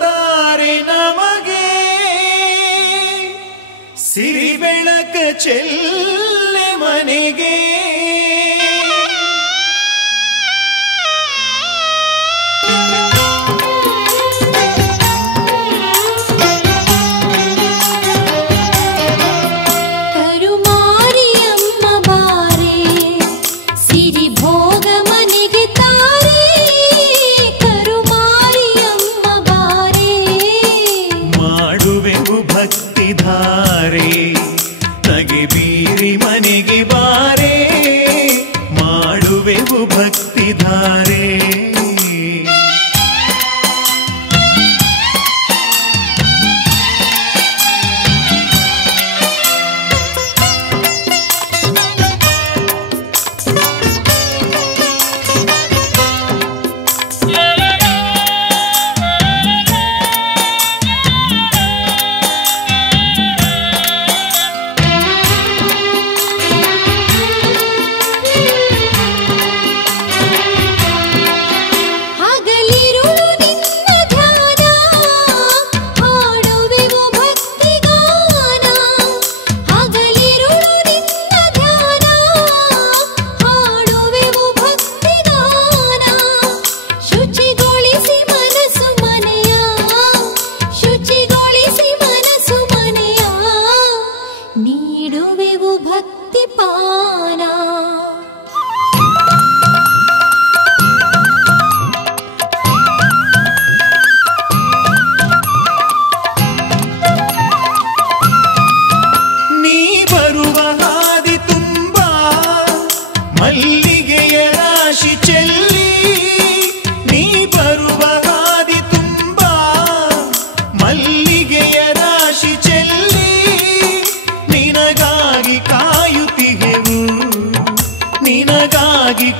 ತಾರೆ ನಮಗೆ ಸಿರಿ ಬೆಳಕ ಚೆಲ್ಲೆ ಮನೆಗೆ. ಧಾರೆ ನಗೆ ಬೀರಿ ಮನೆಗೆ ಬಾರೆ, ಮಾಡುವೆವು ಭಕ್ತಿ ಧಾರೆ.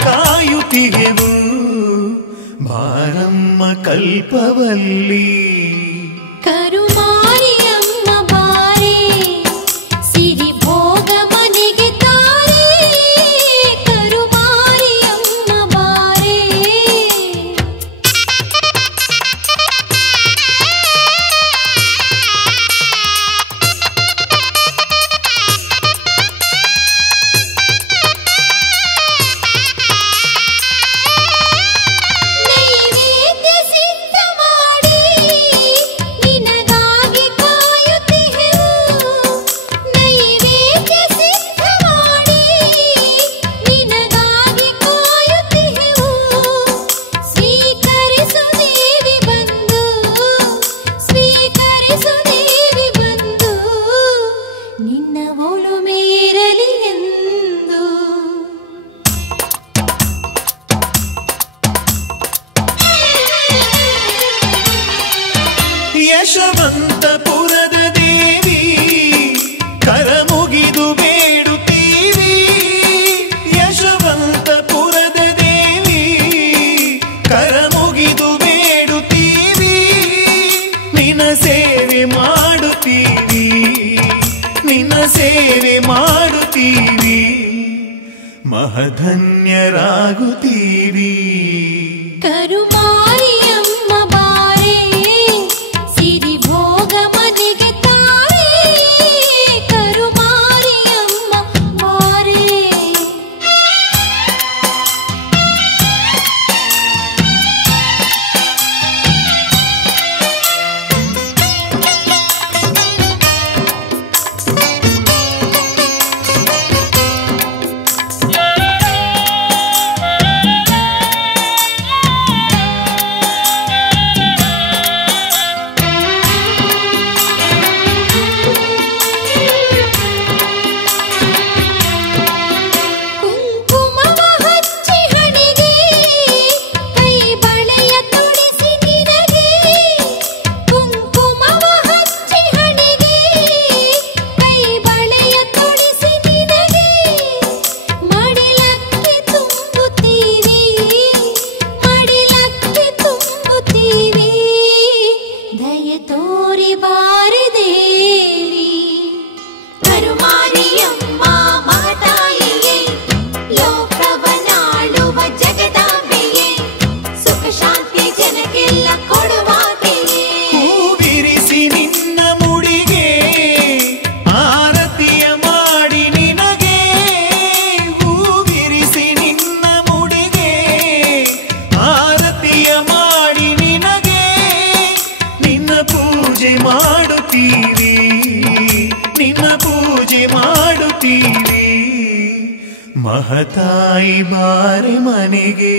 ಕಾಯುತ್ತಿಗೆವು ಬಾರಮ್ಮ ಕಲ್ಪವಲ್ಲಿ. ಕರುಮಾರಿಯಮ್ಮ ಬಾರೆ ಸಿರಿ ಭೋಗ ಮನೆಗೆ ತಾರೆ, ಕರುಮಾರಿಯಮ್ಮ ಬಾರೆ. ಯಶವಂತಪುರದ ದೇವಿ ಕರ ಮುಗಿದು ಬೇಡುತ್ತೀವಿ, ಯಶವಂತಪುರದ ದೇವಿ ಕರ ಮುಗಿದು ಬೇಡುತ್ತೀವಿ. ನಿನ್ನ ಸೇವೆ ಮಾಡುತ್ತೀವಿ, ನಿನ್ನ ಸೇವೆ ಮಾಡುತ್ತೀವಿ, ಮಹಧನ್ಯರಾಗುತ್ತೀವಿ. ಕರುಮಾರಿಯಮ್ಮ ಬಾರೆ ಸಿರಿ ಭೋಗ ಮನೆಗೆ ತಾರೆ, ಕರುಮಾರಿಯಮ್ಮ ಬಾರೆ. ನಿನ್ನ ಪೂಜೆ ಮಾಡುತ್ತೀವಿ. ಮಹತಾಯಿ ಬಾರೆ ಮನೆಗೆ.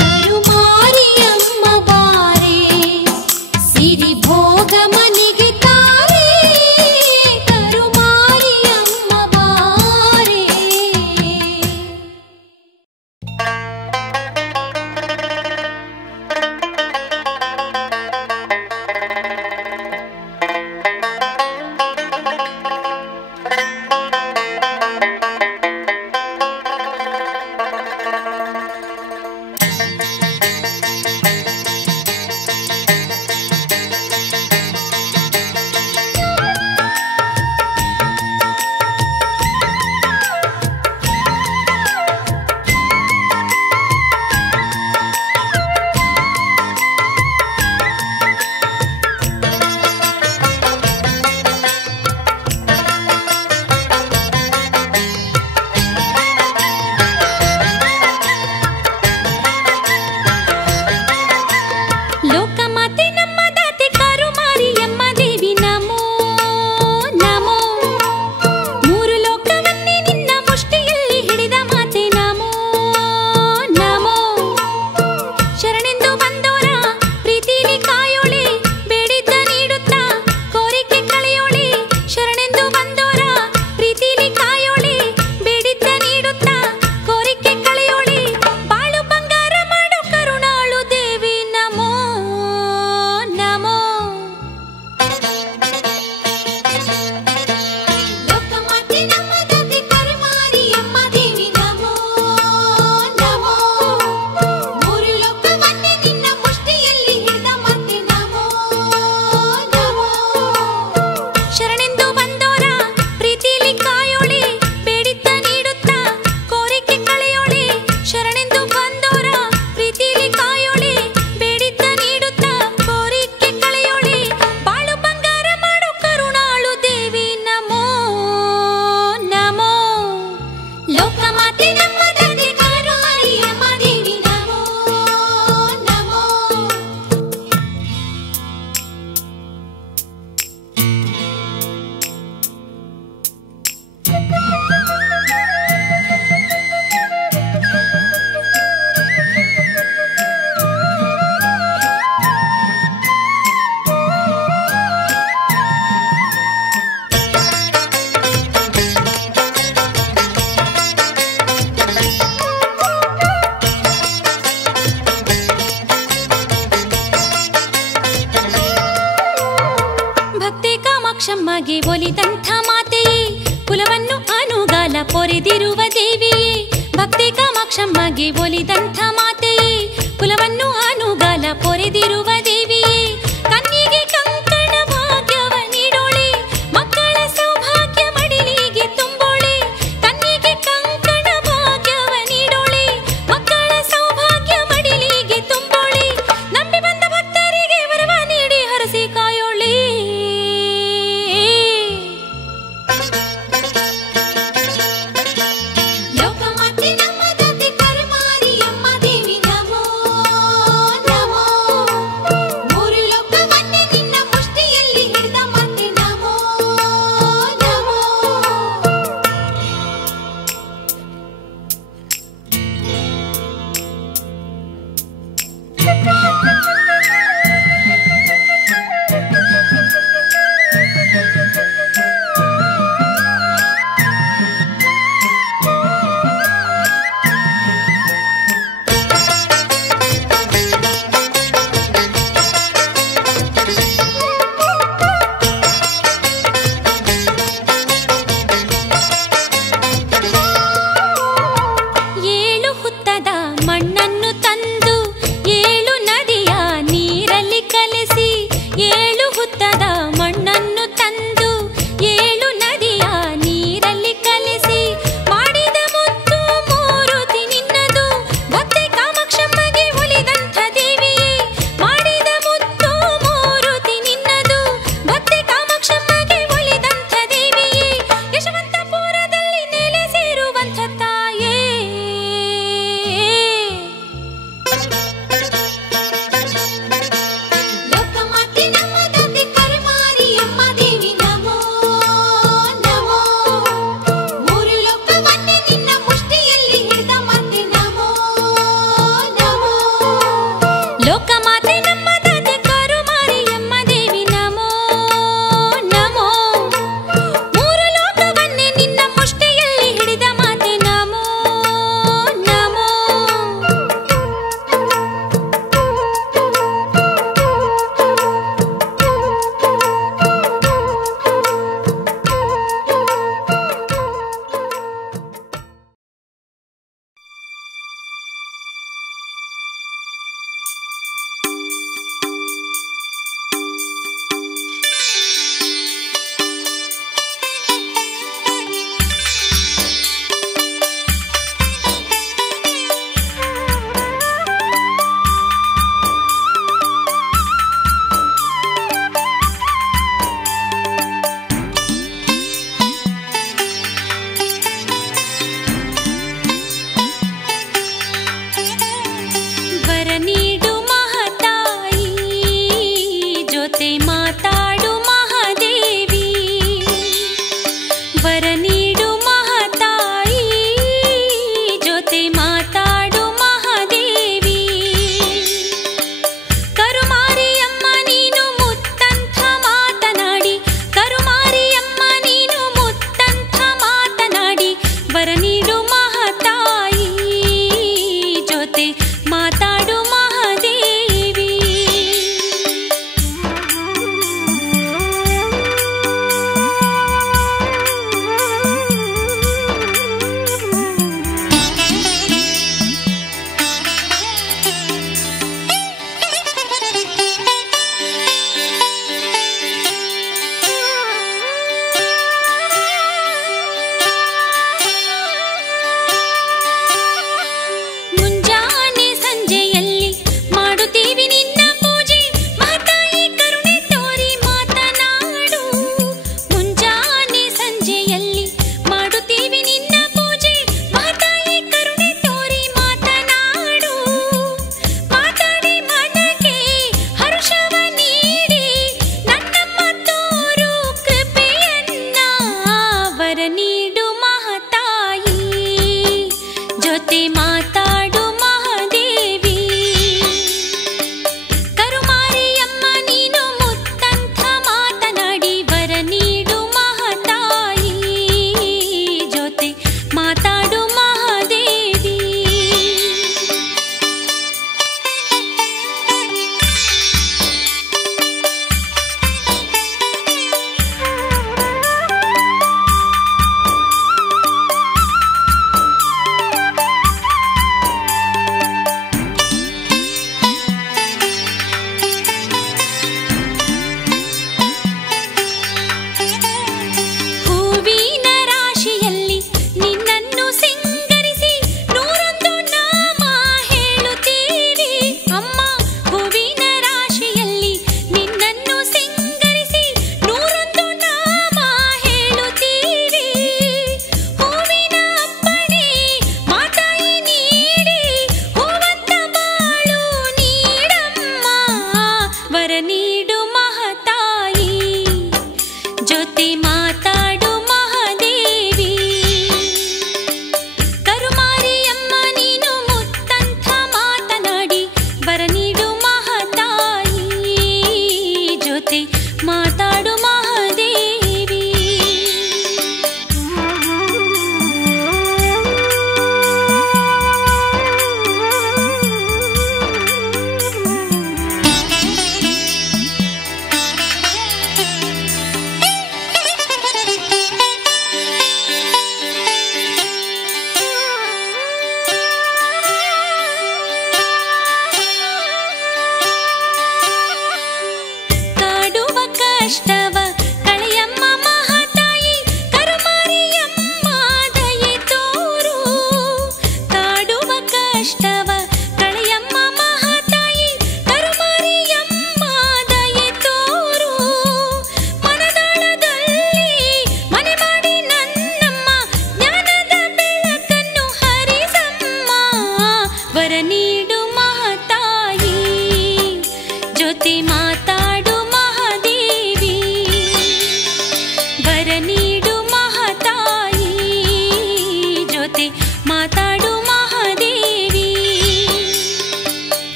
ಕರುಮಾರಿಯಮ್ಮ ಬಾರೆ ಸಿರಿ ಭೋಗ ಮನೆಗೆ ತಾರೆ. ಕರುಮಾರಿಯಮ್ಮ ಬಾರೆ. ಲೋಕಮಾತೆ ನಮ್ಮ ದಾತೆ ಕರುಮಾರಿಯಮ್ಮ ದೇವಿ ನಮೋ ನಮೋ. ಮೂರು ಲೋಕವನ್ನೇ ನಿನ್ನ ಮುಷ್ಟಿಯಲ್ಲಿ ಹಿಡಿದ ಮಾತೆ ನಮೋ ನಮೋ. ಶರಣೆಂದು ಬಂದೋರ ಪ್ರೀತಿಲಿ ಕಾಯೋಳೆ, ಬೇಡಿದ್ದ ನೀಡುತ್ತಾ ಕೋರಿಕೆ ಕಳೆಯೋಳೆ. ಶರಣೆಂದು ಬಂದೋರ ಪ್ರೀತಿಲಿ ಕಾಯೋಳೆ, ಬೇಡಿದ್ದ ನೀಡುತ್ತಾ ಕೋರಿಕೆ ಕಳೆಯೋಳೆ. ಬಾಳು ಬಂಗಾರ ಮಾಡು ಕರುಣಾಳು ದೇವಿ ನಮೋ ನಮೋ. ಲೋಕಮಾತೆ ನಮ್ಮ ದಾತೆ ಕರುಮಾರಿಯಮ್ಮ ದೇವಿ ನಮೋ ನಮೋ. ಮೂರು ಲೋಕವನ್ನೇ ನಿನ್ನ ಮುಷ್ಟಿಯಲ್ಲಿ ಹಿಡಿದ ಮಾತೆ ನಮೋ ನಮೋ. ಶರಣೆಂದು ಬಂದೋರ ಪ್ರೀತಿಲಿ ಕಾಯೋಳೆ, ಬೇಡಿದ್ದ ನೀಡುತ್ತಾ ಕೋರಿಕೆ ಕಳೆಯೋಳೆ. ಶರಣೆಂದು ಬಂದೋರ ಪ್ರೀತಿಲಿ ಕಾಯೋಳೆ, ಬೇಡಿದ್ದ ನೀಡುತ್ತಾ ಕೋರಿಕೆ ಕಳೆಯೋಳೆ. ಬಾಳು ಬಂಗಾರ ಮಾಡು ಕರುಣಾಳು ದೇವಿ ನಮೋ ನಮೋ. ಲೋಕಮಾತೆ ನಮ್ಮ ದಾತೆ ಕರುಮಾರಿಯಮ್ಮ ದೇವಿ ನಮೋ ನಮೋ. ಭಕ್ತೆ ಕಾಮಾಕ್ಷಮ್ಮಗೆ ಒಲಿದಂಥ ಮಾತೆಯೇ, ಕುಲವನ್ನು ಅನುಗಾಲ ಪೊರೆದಿರುವ ದೇವಿಯೇ. ಭಕ್ತೆ ಕಾಮಾಕ್ಷಮ್ಮಗೆ ಒಲಿದಂಥ ಮಾತೆಯೇ, ಕುಲವನ್ನು ಅನುಗಾಲ ಪೊರೆದಿರುವ ದೇವಿಯೇ. ಕನ್ಯೆಗೆ ಕಂಕಣ ಭಾಗ್ಯವ ನೀಡೋಳೆ, ಮಕ್ಕಳ ಸೌಭಾಗ್ಯ ಮಡಿಲಿಗೆ ತುಂಬೋಳೆ. ಕನ್ಯೆಗೆ ಕಂಕಣ ಭಾಗ್ಯವ ನೀಡೋಳೆ, ಮಕ್ಕಳ ಸೌಭಾಗ್ಯ ಮಡಿಲಿಗೆ ತುಂಬೋಳೆ. ನಂಬಿ ಬಂದ ಭಕ್ತರಿಗೆ ವರವ ನೀಡಿ ಹರಸಿ ಕಾಯೋಳೆ. ಲೋಕಮಾತೆ ನಮ್ಮ ದಾತೆ ಕರುಮಾರಿಯಮ್ಮ ದೇವಿ ಮಾತಾಡು ಮಹಾದೇವಿ.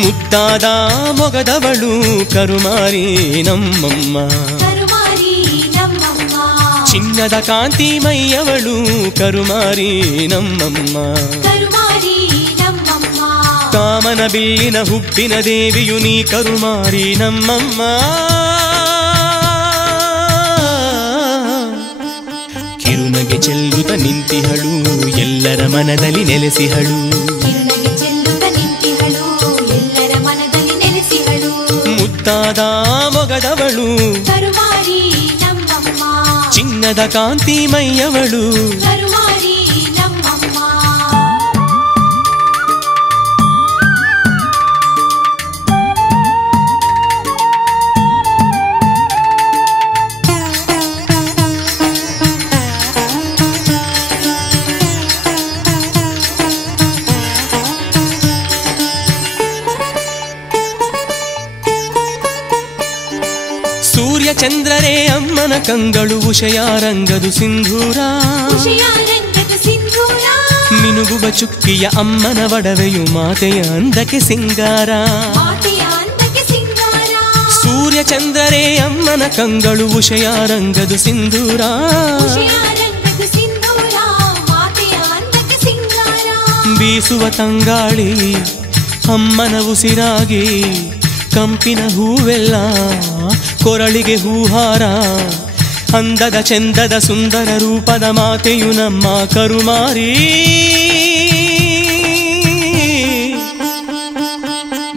ಮುದ್ದಾದ ಮೊಗದವಳು ಕರುಮಾರಿ ನಮ್ಮಮ್ಮ, ಚಿನ್ನದ ಕಾಂತಿ ಮೈಯವಳು ಕರುಮಾರಿ ನಮ್ಮಮ್ಮ. ಕಾಮನ ಬಿಲ್ಲಿನ ಹುಬ್ಬಿನ ದೇವಿಯು ನೀ ಕರುಮಾರಿ ನಮ್ಮಮ್ಮ. ಕಿರುನಗೆ ಚೆಲ್ಲುತ್ತ ನಿಂತಿಹಳು ಎಲ್ಲರ ಮನದಲ್ಲಿ ನೆಲೆಸಿಹಳು. ಮುದ್ದಾದ ಮೊಗದವಳು ಚಿನ್ನದ ಕಾಂತಿ ಮೈಯವಳು. ಸೂರ್ಯ ಚಂದ್ರರೇ ಅಮ್ಮನ ಕಂಗಳು ಉಷಯಾರಂಗದು ಸಿಂಧೂರ. ಮಿನುಗುವ ಚುಕ್ಕಿಯ ಅಮ್ಮನ ಒಡವೆಯು ಮಾತೆಯ ಅಂದಕ್ಕೆ ಸಿಂಗಾರ. ಸೂರ್ಯ ಚಂದ್ರರೇ ಅಮ್ಮನ ಕಂಗಳು ಉಷಯಾರಂಗದು ಸಿಂಧೂರ. ಬೀಸುವ ತಂಗಾಳಿ ಅಮ್ಮನ ಉಸಿರಾಗಿ ಕಂಪಿನ ಹೂವೆಲ್ಲ ಕೊರಳಿಗೆ ಹೂಹಾರ. ಅಂದದ ಚಂದದ ಸುಂದರ ರೂಪದ ಮಾತೆಯು ನಮ್ಮ ಕರುಮಾರಿ.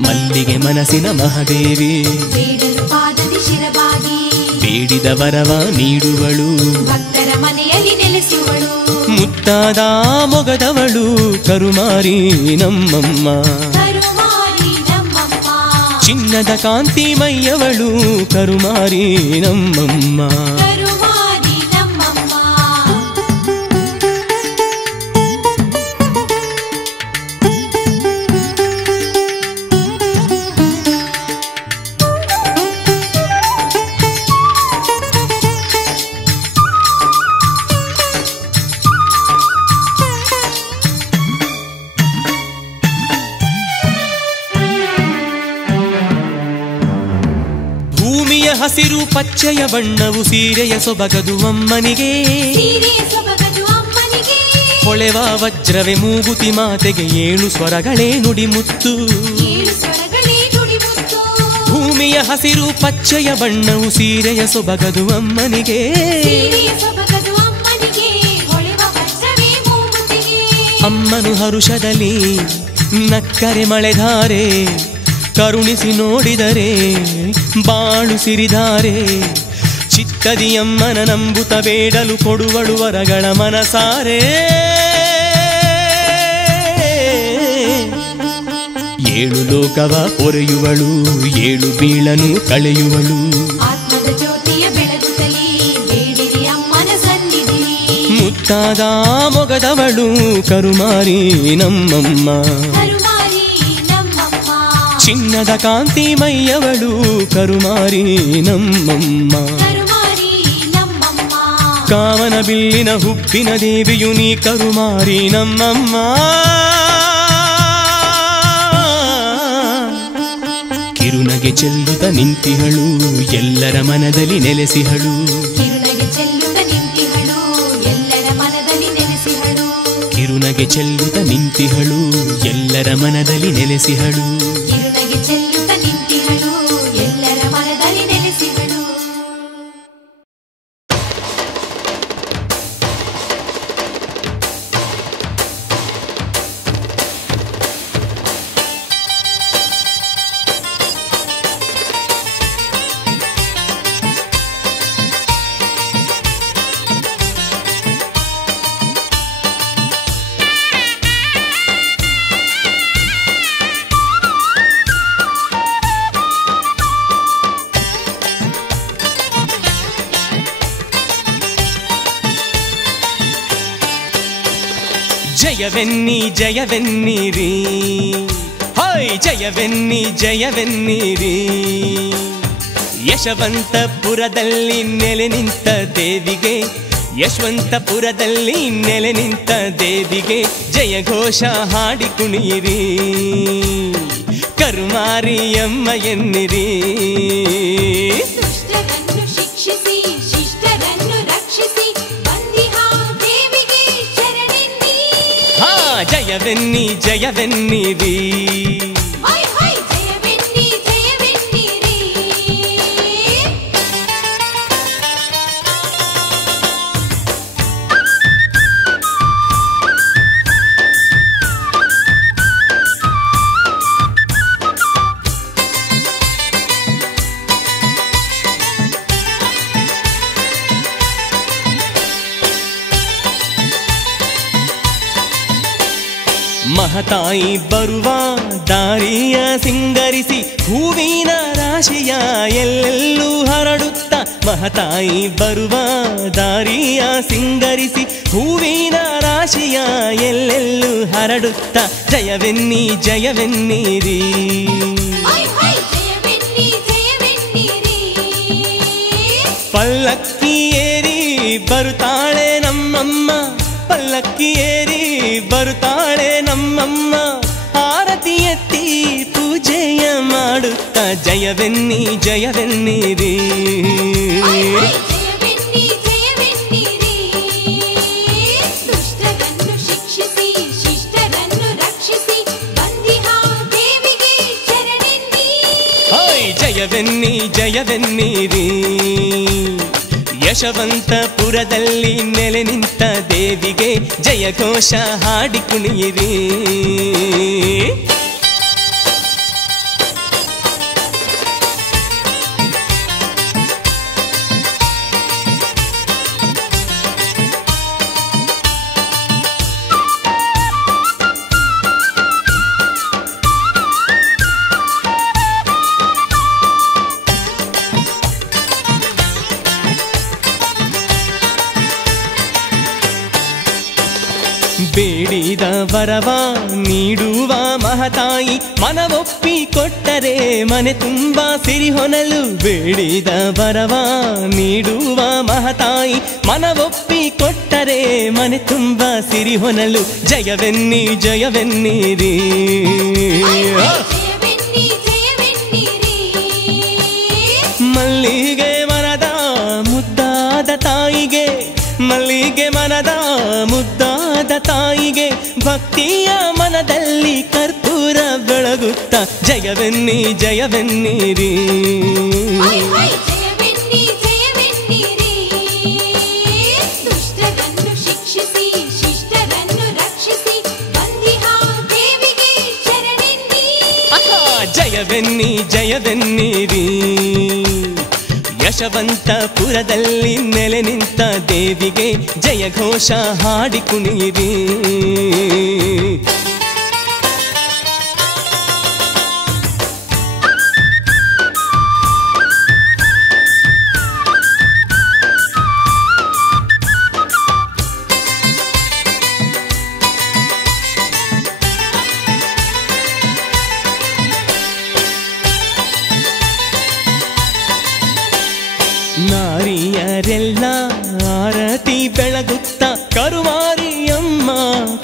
ಮಲ್ಲಿಗೆ ಮನಸ್ಸಿನ ಮಹಾದೇವಿ ಬೇಡಿದ ವರವ ನೀಡುವಳು. ಮುತ್ತಾದ ಮೊಗದವಳು ಕರುಮಾರಿ ನಮ್ಮಮ್ಮ. ಚಿನ್ನದ ಕಾಂತಿ ಮೈಯವಳು ಕರುಮಾರಿ ನಮ್ಮಮ್ಮ. ಹಸಿರು ಪಚ್ಚೆಯ ಬಣ್ಣವು ಸೀರೆಯ ಸೊಬಗದು ಅಮ್ಮನಿಗೆ. ಹೊಳೆವ ವಜ್ರವೇ ಮೂಗುತಿ ಮಾತೆಗೆ 7 ಸ್ವರಗಳೇ ನುಡಿಮುತ್ತು. ಭೂಮಿಯ ಹಸಿರು ಪಚ್ಚೆಯ ಬಣ್ಣವು ಸೀರೆಯ ಸೊಬಗದು ಅಮ್ಮನಿಗೆ. ಅಮ್ಮನು ಹರುಷದಲ್ಲಿ ನಕ್ಕರೆ ಮಳೆಧಾರೆ. ಕರುಣಿಸಿ ನೋಡಿದರೆ ಬಾಳು ಸಿರಿದಾರೆ. ಚಿತ್ತದಿ ಅಮ್ಮನ ನಂಬುತ್ತ ಬೇಡಲು ಕೊಡುವಳು ವರಗಳ ಮನಸಾರೆ. 7 ಲೋಕವ ಪೊರೆಯುವಳು 7 ಬೀಳನು ಕಳೆಯುವಳು. ಮುತ್ತಾದ ಮೊಗದವಳು ಕರುಮಾರಿ ನಮ್ಮಮ್ಮ. ಚಿನ್ನದ ಕಾಂತಿ ಮೈಯವಳು ಕರುಮಾರಿ ನಮ್ಮಮ್ಮ. ಕಾಮನ ಬಿಲ್ಲಿನ ಹುಬ್ಬಿನ ದೇವಿಯು ನೀ ಕರುಮಾರಿ ನಮ್ಮಮ್ಮ. ಕಿರುನಗೆ ಚೆಲ್ಲುತ್ತ ನಿಂತಿಹಳು ಎಲ್ಲರ ಮನದಲ್ಲಿ ನೆಲೆಸಿಹಳು. ಕಿರುನಗೆ ಚೆಲ್ಲುತ್ತ ನಿಂತಿಹಳು ಎಲ್ಲರ ಮನದಲ್ಲಿ ನೆಲೆಸಿಹಳು. ಜಯವೆನ್ನಿ ಜಯವೆನ್ನಿರಿ ಹಾಯ್ ಜಯವೆನ್ನಿ ಜಯವೆನ್ನಿರಿ. ಯಶವಂತಪುರದಲ್ಲಿ ನೆಲೆ ನಿಂತ ದೇವಿಗೆ, ಯಶವಂತಪುರದಲ್ಲಿ ನೆಲೆ ನಿಂತ ದೇವಿಗೆ ಜಯಘೋಷ ಹಾಡಿ ಕುಣಿಯಿರಿ. ಕರುಮಾರಿಯಮ್ಮ ಎನ್ನಿರಿ. ದುಷ್ಟರನ್ನು ಶಿಕ್ಷಿಸಿ ಶಿಷ್ಟರನ್ನು ರಕ್ಷಿಸಿ ಜಯವೆನ್ನಿ ಜಯವೆನ್ನಿರಿ. ಮಹತಾಯಿ ಬರುವ ದಾರಿಯ ಸಿಂಗರಿಸಿ ಹೂವಿನ ರಾಶಿಯ ಎಲ್ಲೆಲ್ಲೂ ಹರಡುತ್ತ. ಮಹತಾಯಿ ಬರುವ ದಾರಿಯ ಸಿಂಗರಿಸಿ ಹೂವಿನ ರಾಶಿಯ ಎಲ್ಲೆಲ್ಲೂ ಹರಡುತ್ತ. ಜಯವೆನ್ನಿ ಜಯವೆನ್ನಿರಿ. ಪಲ್ಲಕ್ಕಿ ಏರಿ ಬರುತ್ತಾಳೆ ನಮ್ಮಮ್ಮ, ಪಲ್ಲಕ್ಕಿ ಏರಿ ಬರುತ್ತಾಳೆ ನಮ್ಮಮ್ಮ. ಆರತಿ ಎತ್ತಿ ಪೂಜೆಯ ಮಾಡುತ್ತ. ಜಯವೆನ್ನಿ ಜಯವೆನ್ನಿರಿ. ಜಯವೆನ್ನಿ ಜಯವೆನ್ನಿರಿ. ಯಶವಂತಪುರದಲ್ಲಿ ನೆಲೆ ನಿಂತ ದೇವಿಗೆ ಜಯಘೋಷ ಹಾಡಿ ಕುಣಿಯಿರಿ. ಬೇಡಿದ ವರವ ನೀಡುವ ಮಹತಾಯಿ ಮನವೊಪ್ಪಿ ಕೊಟ್ಟರೆ ಮನೆ ತುಂಬ ಸಿರಿ ಹೊನಲು. ಬೇಡಿದ ವರವ ನೀಡುವ ಮಹತಾಯಿ ಮನವೊಪ್ಪಿ ಕೊಟ್ಟರೆ ಮನೆ ತುಂಬ ಸಿರಿ ಹೊನಲು. ಜಯವೆನ್ನಿ ಜಯವೆನ್ನಿರಿ. ಮಲ್ಲಿಗೆ ಮನದ ಮುದ್ದಾದ ತಾಯಿಗೆ, ಮಲ್ಲಿಗೆ ಮನದ ಮುದ್ದಾದ ತಾಯಿಗೆ ಭಕ್ತಿಯ ಮನದಲ್ಲಿ ಕರ್ಪೂರ ಬೆಳಗುತ್ತ. ಜಯವೆನ್ನಿ ಜಯವೆನ್ನಿರಿ. ಜಯವೆನ್ನಿ ಜಯವೆನ್ನಿರಿ. ಯಶವಂತಪುರದಲ್ಲಿ ನೆಲೆ ನಿಂತ ದೇವಿಗೆ ಜಯಘೋಷ ಹಾಡಿ ಕುಣಿಯಿರಿ. ನಾರಿಯರೆಲ್ಲ ಆರತಿ ಬೆಳಗುತ್ತ ಕರುವಾರಿಯಮ್ಮ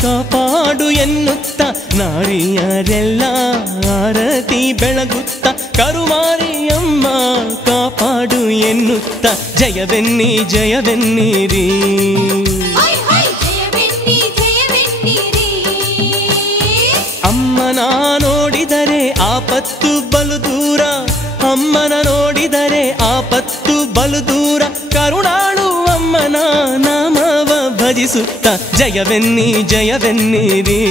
ಕಾಪಾಡು ಎನ್ನುತ್ತ. ನಾರಿಯರೆಲ್ಲ ಆರತಿ ಬೆಳಗುತ್ತ ಕರುವಾರಿಯಮ್ಮ ಕಾಪಾಡು ಎನ್ನುತ್ತ. ಜಯವೆನ್ನಿ ಜಯವೆನ್ನಿರಿ. ಅಮ್ಮನ ನೋಡಿದರೆ ಆಪತ್ತು ಬಲು ದೂರ, ಅಮ್ಮನ ನೋಡಿದರೆ ಆಪತ್ತು ಬಲು ದೂರ. ಕರುಣಾಳು ಅಮ್ಮನ ನಾಮವ ಭಜಿಸುತ್ತ. ಜಯವೆನ್ನಿ ಜಯವೆನ್ನಿರಿ.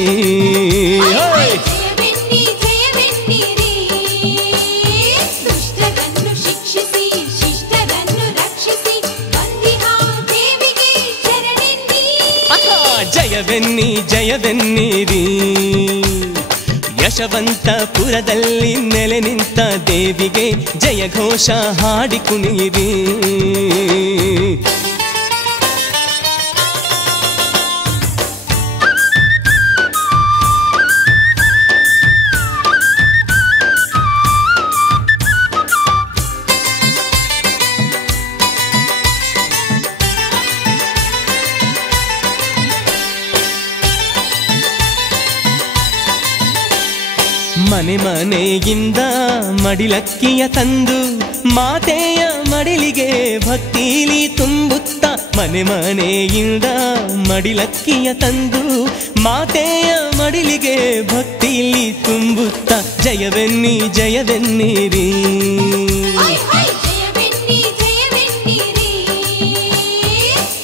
ಜಯವೆನ್ನಿ ಜಯವೆನ್ನಿರಿ. ಯಶವಂತಪುರದಲ್ಲಿ ನೆಲೆ ನಿಂತ ದೇವಿಗೆ ಜಯಘೋಷ ಹಾಡಿ ಕುಣಿಯಿರಿ. ಮನೆ ಮನೆಯಿಂದ ಮಡಿಲಕ್ಕಿಯ ತಂದು ಮಾತೆಯ ಮಡಿಲಿಗೆ ಭಕ್ತಿಲಿ ತುಂಬುತ್ತ. ಮನೆ ಮನೆಯಿಂದ ಮಡಿಲಕ್ಕಿಯ ತಂದು ಮಾತೆಯ ಮಡಿಲಿಗೆ ಭಕ್ತಿಯಲ್ಲಿ ತುಂಬುತ್ತ ಜಯವೆನ್ನಿ ಜಯವೆನ್ನಿರಿ.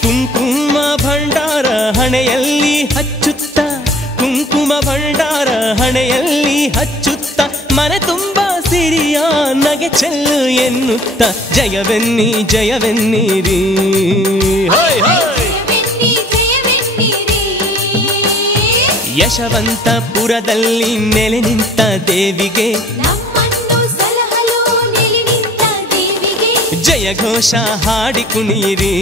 ಕುಂಕುಮ ಭಂಡಾರ ಹಣೆಯಲ್ಲಿ ಹಚ್ಚುತ್ತ, ಕುಂಕುಮ ಭಂಡಾರ ಹಣೆಯಲ್ಲಿ ಹಚ್ಚುತ್ತ ಮನೆ ತುಂಬ ಸಿರಿಯ ನಗೆ ಚೆಲ್ಲು ಎನ್ನುತ್ತ ಜಯವೆನ್ನಿ ಜಯವೆನ್ನಿರಿ. ಯಶವಂತಪುರದಲ್ಲಿ ನೆಲೆ ನಿಂತ ದೇವಿಗೆ ಜಯ ಘೋಷ ಹಾಡಿ ಕುಣಿಯಿರಿ.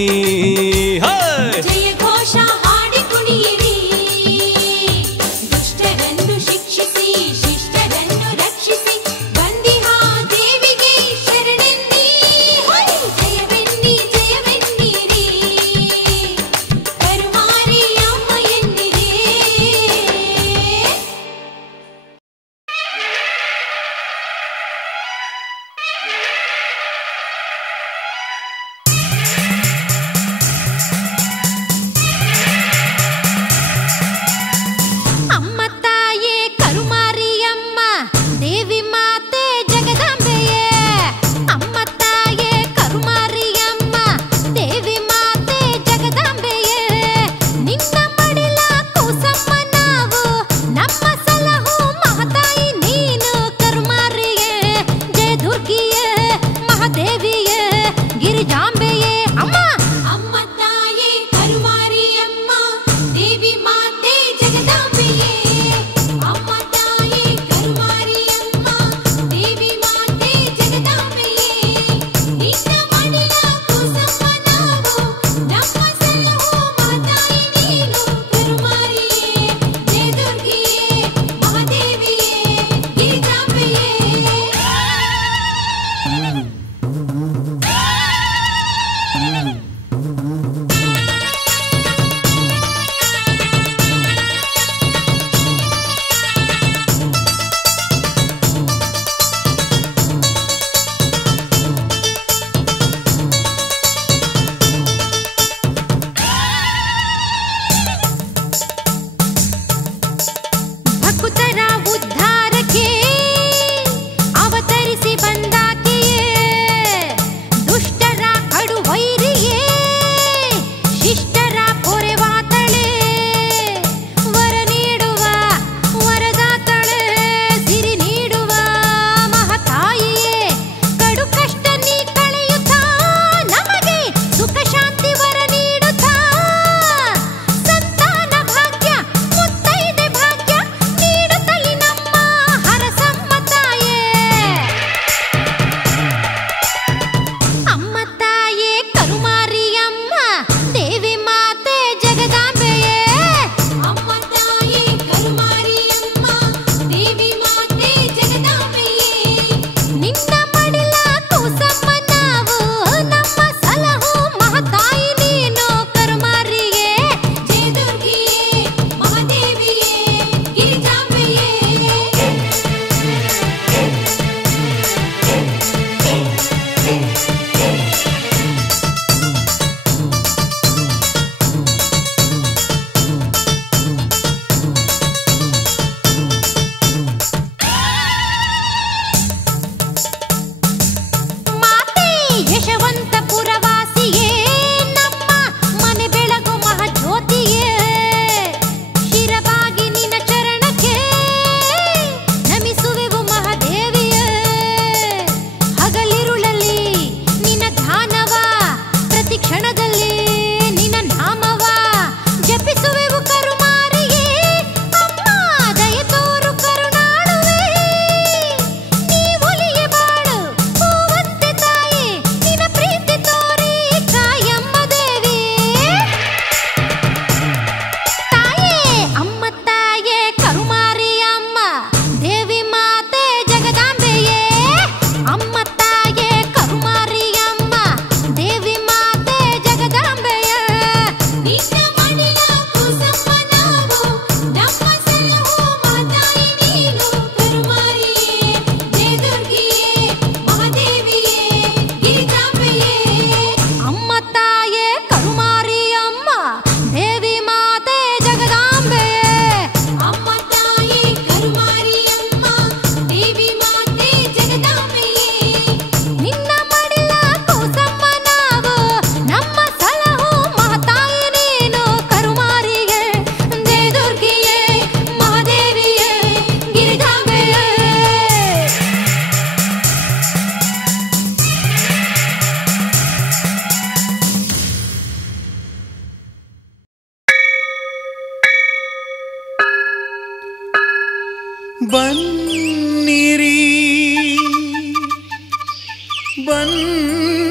ಬನ್ನಿರಿ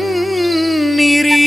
ಬನ್ನಿರಿ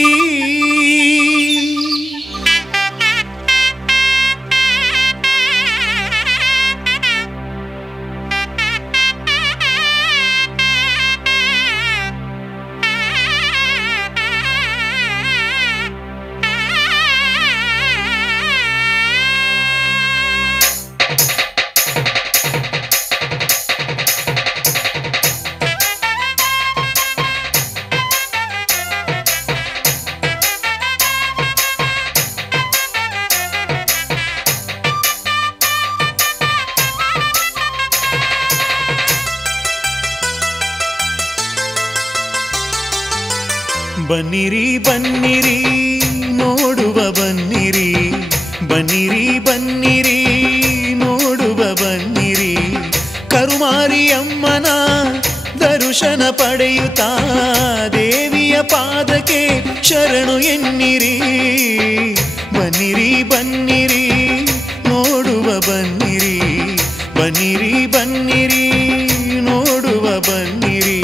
ಬನ್ನಿರಿ ಬನ್ನಿರಿ ನೋಡುವ ಬನ್ನಿರಿ ಬನ್ನಿರಿ ಬನ್ನಿರಿ ನೋಡುವ ಬನ್ನಿರಿ ಕರುಮಾರಿಯಮ್ಮನ ದರ್ಶನ ಪಡೆಯುತ್ತಾ ದೇವಿಯ ಪಾದಕ್ಕೆ ಶರಣು ಎನ್ನಿರಿ ಬನ್ನಿರಿ ಬನ್ನಿರಿ ನೋಡುವ ಬನ್ನಿರಿ ಬನ್ನಿರಿ ಬನ್ನಿರಿ ನೋಡುವ ಬನ್ನಿರಿ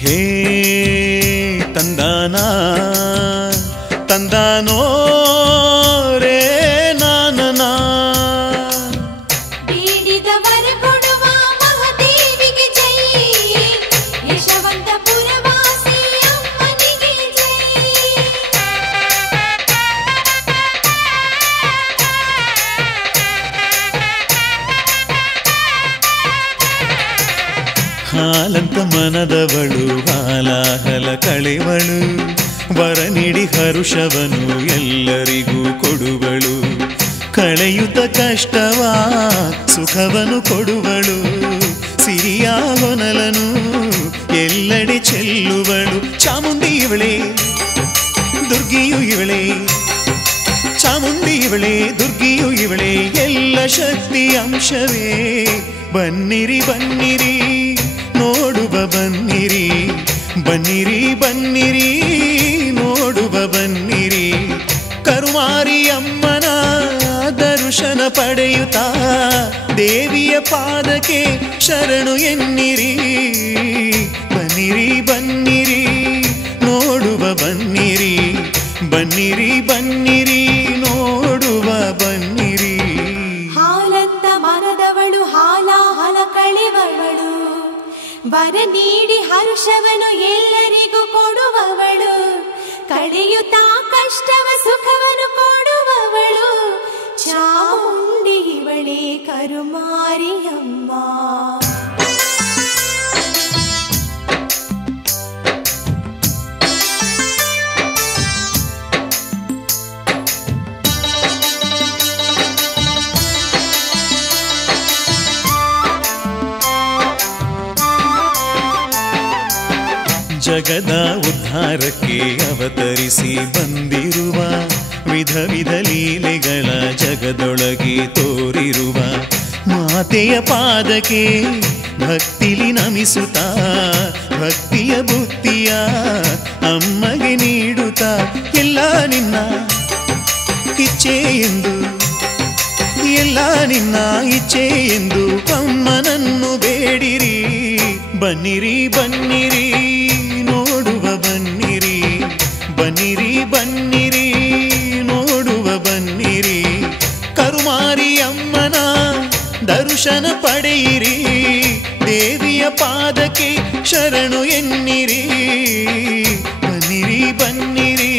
ಹೇ ತಂದಾನ ತಂದಾನೋ ರೇ ನಾನನ ಬೇಡಿದವರ ಕೊಡುವ ಮಹಾದೇವಿಗೆ ಜೈ ಯಶವಂತಪುರ ವಾಸಿ ಅಮ್ಮನಿಗೆ ಜೈ ಹಾಲಂತ ಮನದವಳು ಹಾಲಾಹಲ ಕಳೆವಳು ವರ ನೀಡಿ ಹರುಷವನು ಎಲ್ಲರಿಗೂ ಕೊಡುವಳು ಕಳೆಯುತ್ತ ಕಷ್ಟವ ಸುಖವನು ಕೊಡುವಳು ಸಿರಿಯ ಹೊನಲನು ಎಲ್ಲೆಡೆ ಚೆಲ್ಲುವಳು ಚಾಮುಂಡಿ ಇವಳೆ ದುರ್ಗಿಯು ಇವಳೆ ಚಾಮುಂಡಿ ಇವಳೆ ದುರ್ಗಿಯು ಇವಳೆ ಎಲ್ಲ ಶಕ್ತಿ ಅಂಶವೇ ಬನ್ನಿರಿ ಬನ್ನಿರಿ ನೋಡುವ ಬನ್ನಿರಿ ಬನ್ನಿರಿ ಬನ್ನಿರಿ ನೋಡುವ ಬನ್ನಿರಿ ಕರುಮಾರಿಯಮ್ಮನ ದರ್ಶನ ಪಡೆಯುತ್ತಾ ದೇವಿಯ ಪಾದಕ್ಕೆ ಶರಣು ಎನ್ನಿರಿ ಬನ್ನಿರಿ ಬನ್ನಿರಿ ನೋಡುವ ಬನ್ನಿರಿ ಬನ್ನಿರಿ ಬನ್ನಿರಿ ನೋಡುವ ಬನ್ನಿರಿ ಹಾಲಂತ ಮನದವಳು ಹಾಲಾಹಲ ಕಳೆವವಳು ವರ ನೀಡಿ ಹರುಷವನು ಎಲ್ಲರಿಗೂ ಕೊಡುವವಳು ಕಳೆಯುತ್ತಾ ಕಷ್ಟವ ಸುಖವನ್ನು ಕೊಡುವವಳು ಚಾಮುಂಡಿ ಇವಳೇ ಕರುಮಾರಿಯಮ್ಮ ಜಗದ ಉದ್ಧಾರಕ್ಕೆ ಅವತರಿಸಿ ಬಂದಿರುವ ವಿಧ ವಿಧ ಲೀಲೆಗಳ ಜಗದೊಳಗೆ ತೋರಿರುವ ಮಾತೆಯ ಪಾದಕ್ಕೆ ಭಕ್ತಿಲಿ ನಮಿಸುತ್ತಾ ಭಕ್ತಿಯ ಬುದ್ಧಿಯ ಅಮ್ಮಗೆ ನೀಡುತ್ತಾ ಎಲ್ಲ ನಿನ್ನ ಇಚ್ಛೆ ಎಂದು ಎಲ್ಲ ನಿನ್ನ ಇಚ್ಛೆ ಎಂದು ಅಮ್ಮನನ್ನು ಬೇಡಿರಿ ಬನ್ನಿರಿ ಬನ್ನಿರಿ ನೋಡುವ ಬನ್ನಿರಿ ಬನ್ನಿರಿ ಬನ್ನಿರಿ ನೋಡುವ ಬನ್ನಿರಿ ಕರುಮಾರಿಯಮ್ಮನ ದರ್ಶನ ಪಡೆಯಿರಿ ದೇವಿಯ ಪಾದಕ್ಕೆ ಶರಣು ಎನ್ನಿರಿ ಬನ್ನಿರಿ ಬನ್ನಿರಿ